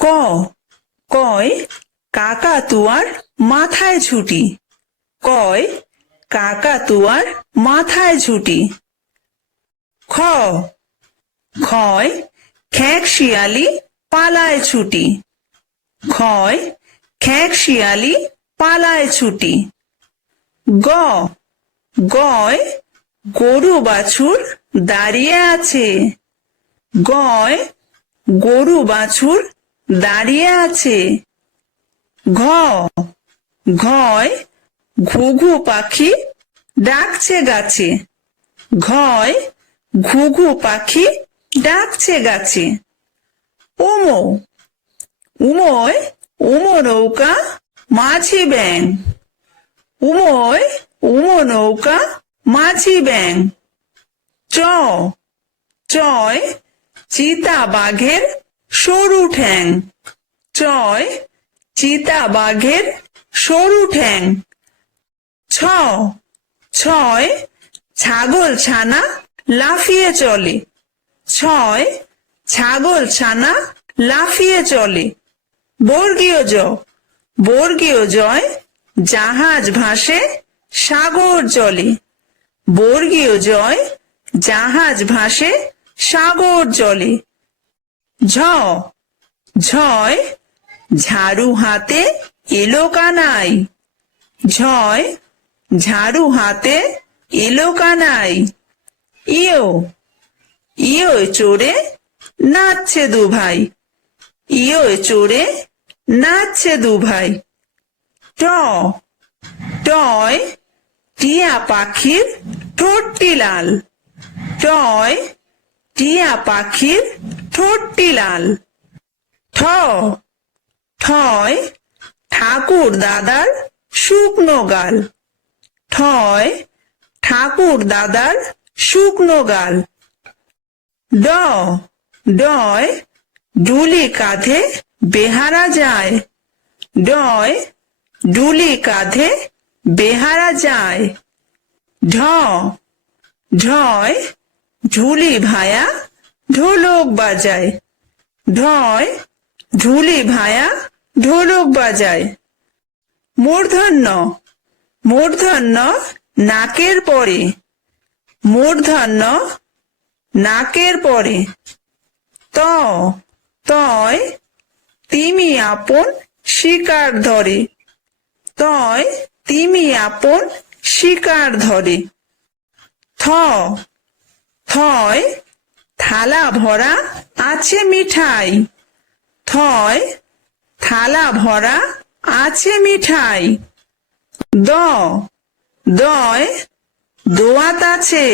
ক কয় কাকাতুয়ার মাথায় ছুটি। কয় কাকাতুয়ার মাথায় ছুটি। খ খয় খেক শিয়ালি পালায় ছুটি। খয় খেক শিয়ালি পালায় ছুটি। গ গয় গরু বাছুর দাঁড়িয়ে আছে। গয় গরু বাছুর দাঁড়িয়ে আছে। ঘ ঘয় ঘুঘু পাখি ডাকছে গাছে। ঘয় ঘুঘু পাখি ডাকছে গাছে। উমো উময় উমো নৌকা মাঝি ব্যাং। উময় উমো নৌকা মাঝি ব্যাং। চ চয় চিতা বাঘের সরু ঠ্যাং। চয় চিতা বাঘের সরু ঠ্যাং। ছ ছয় ছাগল ছানা লাফিয়ে চলে। ছয় ছাগল ছানা লাফিয়ে চলে। বর্গীয় জ বর্গীয় জয় জাহাজ ভাসে সাগর জলে। বর্গীয় জয় জাহাজ ভাসে সাগর জলে। ঝ ঝয় ঝাড়ু হাতে এলো কানাই। ঝয় ঝাড়ু হাতে এলো কানাই। ইয়ো ইয়ো চড়ে নাচছে দু ভাই। ইয়ো চড়ে নাচছে দু ভাই। ট টয় টিয়া পাখির ঠোঁটটি লাল। টয় টিয়া পাখির ঠোঁটটি লাল। ঠ ঠয় ঠাকুর দাদার শুকনো গাল। ঠয় ঠাকুর দাদার শুকনো গাল। ড ডয় ডুলি কাঁধে বেহারা যায়। ডয় ডুলি কাঁধে বেহারা যায়। ঢ ঢয় ঢুলি ভায়া ঢোলক বাজায়। ঢয় ঢুলি ভায়া ঢোলক বাজায়। মূর্ধন্য মূর্ধন্য নাকের পরে। মূর্ধন্য নাকের পরে। ত তয় তিমি আপন শিকার ধরে। তয় তিমি আপন শিকার ধরে। থ থয় থালা ভরা আছে মিঠাই। থয় থালা ভরা আছে মিঠাই। দ দয় দোয়াত আছে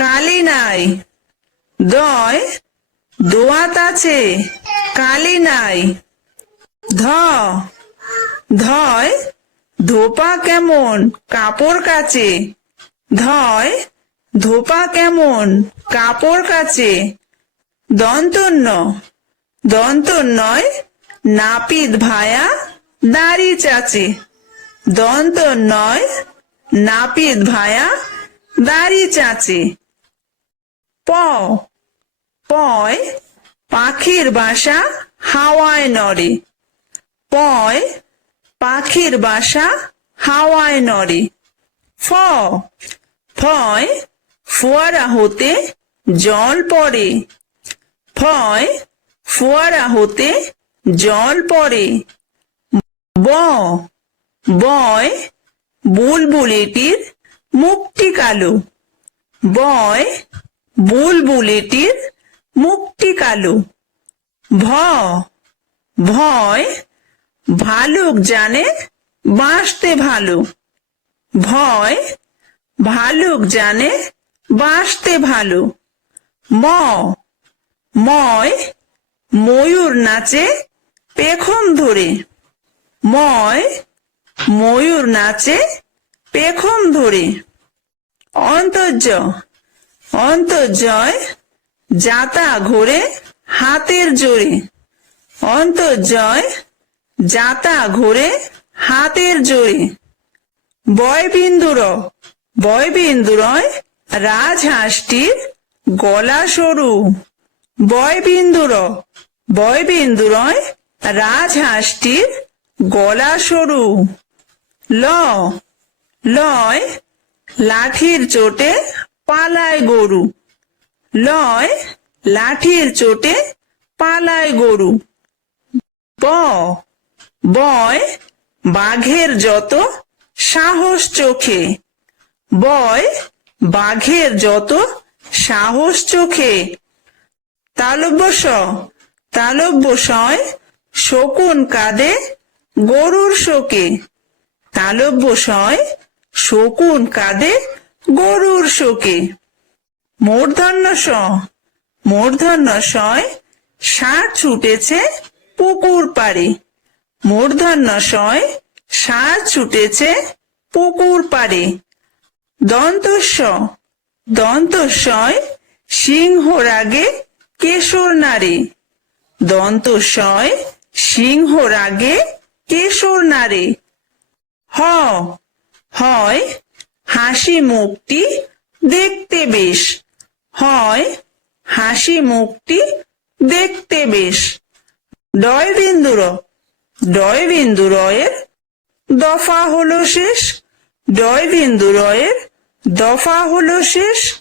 কালি নাই। দয় দোয়াত আছে কালি নাই। ধ ধয় ধোপা কেমন কাপড় কাচে। ধয় ধোপা কেমন কাপড় কাচে। দন্তন্য দন্তন্যয় নাপিত ভায়া দাড়ি চাচে। দন্তন্যয় নাপিত ভায়া দাড়ি চাচে। প পয় পাখির বাসা হাওয়ায় নড়ে। পয় পাখির বাসা হাওয়ায় নড়ে। ফ ফয় ফোয়ারা হতে জল পড়ে। ফয় ফোয়ারা হতে জল পড়ে। ব বয় বুলবুলিটির মুখটি কালো। বয় বুলবুলিটির মুখটি কালো। ভ ভয় ভালুক জানে বাঁচতে ভালো। ভয় ভালুক জানে বাঁচতে ভালো। ম ময় ময়ূর নাচে পেখম ধরে। ময় ময়ূর নাচে পেখম ধরে। অন্তর্য অন্তর্জয় যাতা ঘোরে হাতের জোরে। অন্তর্জয় যাতা ঘোরে হাতের জোরে। বয়বিন্দুর বয়বিন্দুরয় রাজহাঁসটির গলা সরু। বয়বিন্দুরয় রাজহাঁসটির গলা সরু। লয় লাঠির চোটে পালায় গরু। লাঠির চোটে পালায় গরু। বয় বাঘের যত সাহস চোখে। বাঘের যত সাহস চোখে। তালব্য সয় শকুন কাঁদে গরুর শোকে। শকুন কাঁদে গরুর শোকে। মূর্ধন্য সয় ষাঁড় ছুটেছে পুকুর পাড়ে। ষাঁড় ছুটেছে পুকুর পাড়ে। দন্তস্বয় সিংহ রাগে কেশর নাড়ে। সিংহ রাগে কেশর নাড়ে। হয় হাসি মুখটি দেখতে বেশ। হাসি মুখটি দেখতে বেশ। ডয়বিন্দুরয়ের দফা হলো শেষ। দফা হলো শেষ।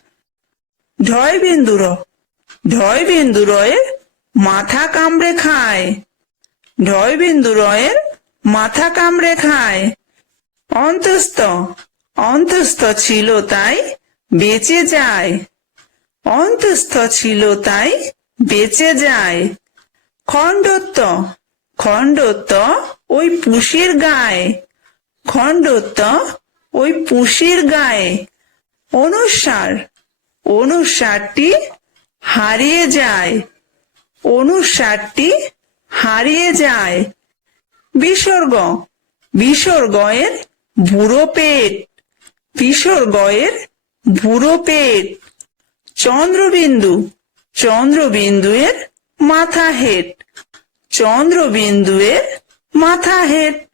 ঢয়বিন্দুরয়ের মাথা কামড়ে খায়। মাথা কামড়ে খায়। অন্তস্থ ছিল তাই বেঁচে যায়। বেঁচে যায়। খণ্ডত্ব ওই পুষির গায়ে। অনুসারটি হারিয়ে যায়। হারিয়ে যায়। বিসর্গয়ের বুড়ো পেট। বুড়ো পেট। চন্দ্রবিন্দুয়ের মাথা হেট। মাথা হেট।